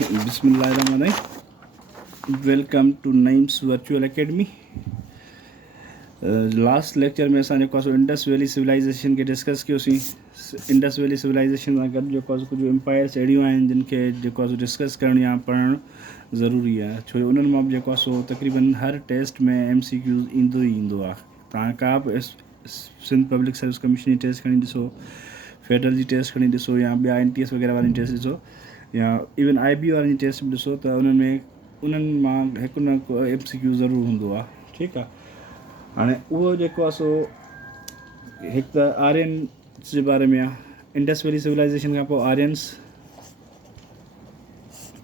बिस्मिल्लाहिर्रहमानिर्रहीम। Welcome to Naeem's virtual academy. Last lecture में असां जेको आहे इंडस वैली सिविलाइज़ेशन खे डिस्कस कयोसीं। इंडस वैली सिविलाइज़ेशन सां गॾु जेको आहे कुझु एम्पायर्स अहिड़ियूं आहिनि जिन खे जेको आहे डिस्कस करणी आहे, पढ़णु ज़रूरी आहे, छो जो उन्हनि मां बि जेको आहे तक़रीबन हर टेस्ट में MCQs ईंदो ई ईंदो आहे। तव्हां का बि सिंध पब्लिक सर्विस कमीशन जी टेस्ट खणी ॾिसो, फेडरल जी टेस्ट खणी ॾिसो, या ॿिया NTS वग़ैरह वारी टेस्ट ॾिसो, या इवन IB वारनि जी टेस्ट बि ॾिसो, त उन्हनि मां हिकु न को MCQ ज़रूरु हूंदो आहे। ठीकु आहे। हाणे उहो जेको आहे हिकु त आर्यन्स जे बारे में आहे। इंडस वैली सिविलाइज़ेशन खां पोइ आर्यन्स,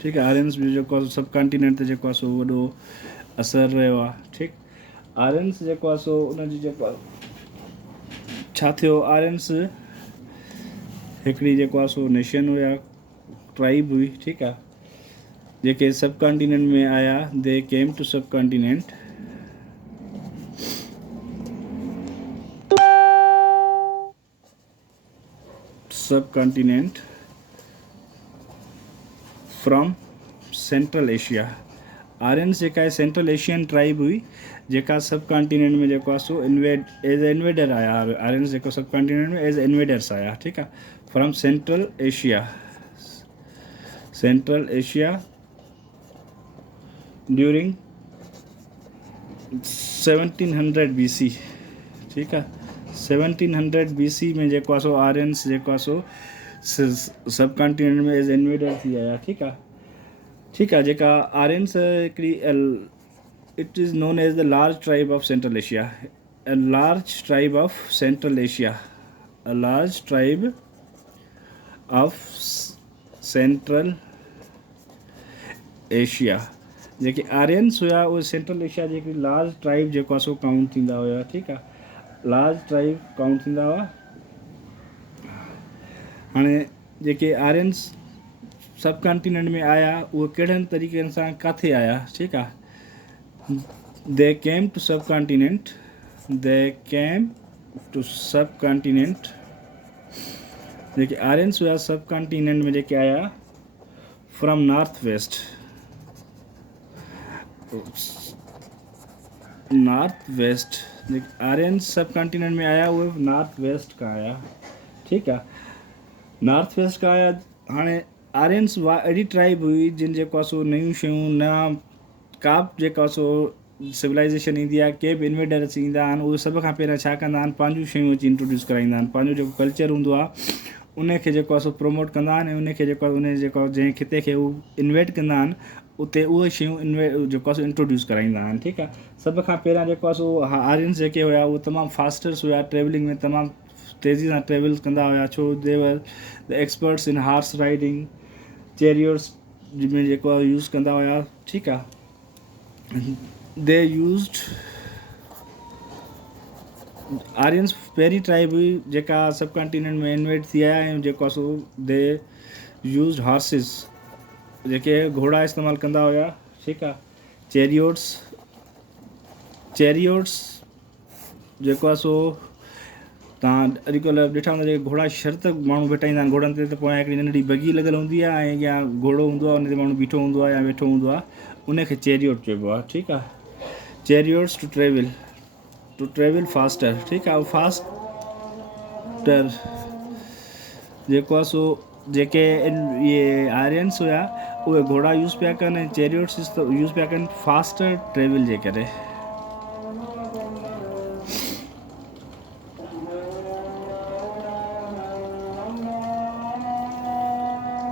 ठीकु आहे, आर्यन्स बि जेको आहे सब कॉन्टिनेंट ते जेको आहे वॾो असरु रहियो आहे। ठीकु, आर्यन्स जेको आहे उनजी जेको आहे छा थियो, आर्यन्स हिकिड़ी जेको आहे नेशन हुया, ट्राइब हुई। ठीकु आहे, जेके सब कॉन्टिनेंट में आया, दे केम टू सब continent from central Asia. Aryans जेका आहे सेंट्रल एशियन ट्राइब हुई, जेका सब कॉन्टिनेंट में जेको आहे एज ए इन्वेडर आया। आर्यन्स जेको सब कॉन्टिनेंट में एज इन्वेडर्स आया। ठीकु आहे, फ्रॉम सेंट्रल एशिया ड्यूरिंग 1700 BC। ठीकु आहे, 1700 BC में जेको आहे आर्यन्स जेको आहे सब कॉन्टिनेंट में एज इन्वेडर थी आया। ठीकु आहे। जेका आर्यन्स हिकिड़ी it is known as the large tribe of Central Asia. जेके आर्यन्स हुया उहे सेंट्रल एशिया जी हिकिड़ी लार्ज ट्राइब जेको आहे काउंट थींदा हुया। ठीकु आहे, लार्ज ट्राइब काउंट थींदा हुआ। हाणे जेके आर्यन्स सब कॉन्टिनेंट में आया, उहे कहिड़नि तरीक़नि सां किथे आया। ठीकु आहे, दे केम टू सब कॉन्टिनेंट। जेके आर्यन्स हुया सब कॉन्टिनेंट में जेके आया फ्रॉम नॉर्थ वेस्ट। जेके आर्यन्स सब कॉन्टिनेंट में आया उहे नॉर्थ वेस्ट खां आया। ठीकु आहे, नॉर्थ वेस्ट खां आया। हाणे आर्यन्स अहिड़ी ट्राइब हुई जिन जेको आहे नयूं शयूं, नया का बि जेको आहे सिविलाइज़ेशन ईंदी आहे, के बि इन्वेडर अची ईंदा आहिनि, उहे सभ खां पहिरियों छा कंदा आहिनि, पंहिंजूं शयूं अची इंट्रोड्यूस कराईंदा आहिनि। पंहिंजो जेको कल्चर हूंदो आहे उनखे जेको आहे प्रमोट कंदा आहिनि, ऐं उनखे जेको आहे उन जेको जंहिं खिते खे उहे इन्वेट कंदा आहिनि उते उहे शयूं जेको आहे इंट्रोड्यूस कराईंदा आहिनि। ठीकु आहे, सभ खां पहिरियां जेको आहे आर्यन्स जेके हुया उहे तमामु फास्टर्स हुया, ट्रेवलिंग में तमामु तेज़ी सां ट्रेवल कंदा हुया, छो they were the experts in horse riding, chariots में जेको आहे यूज़ कंदा हुया। ठीकु आहे, दे यूज़ड आर्यन्स पहिरीं ट्राइब हुई जेका सब कॉन्टिनेंट में इन्वेट थी आया, ऐं जेको आहे दे यूज़ड हॉर्सिस, जेके घोड़ा इस्तेमालु कंदा हुया। ठीकु आहे, चैरियोट्स जेको आहे तव्हां अॼुकल्ह ॾिठा हूंदा, जेके घोड़ा शर्त माण्हू बिठाईंदा आहिनि घोड़नि ते, त पोयां हिकिड़ी नंढड़ी बगी लॻल हूंदी आहे, ऐं या घोड़ो हूंदो आहे, उन ते माण्हू बीठो हूंदो आहे या वेठो हूंदो आहे, उनखे चैरियोट चइबो आहे। ठीकु आहे, चैरियोट्स टू ट्रेवल फास्टर। ठीकु आहे, फास्टर जेको आहे जेके इहे आर्यन्स हुया उहे घोड़ा यूज़ पिया कनि, ऐं चैरियोट्स यूज़ पिया कनि फास्टर ट्रेवल जे करे।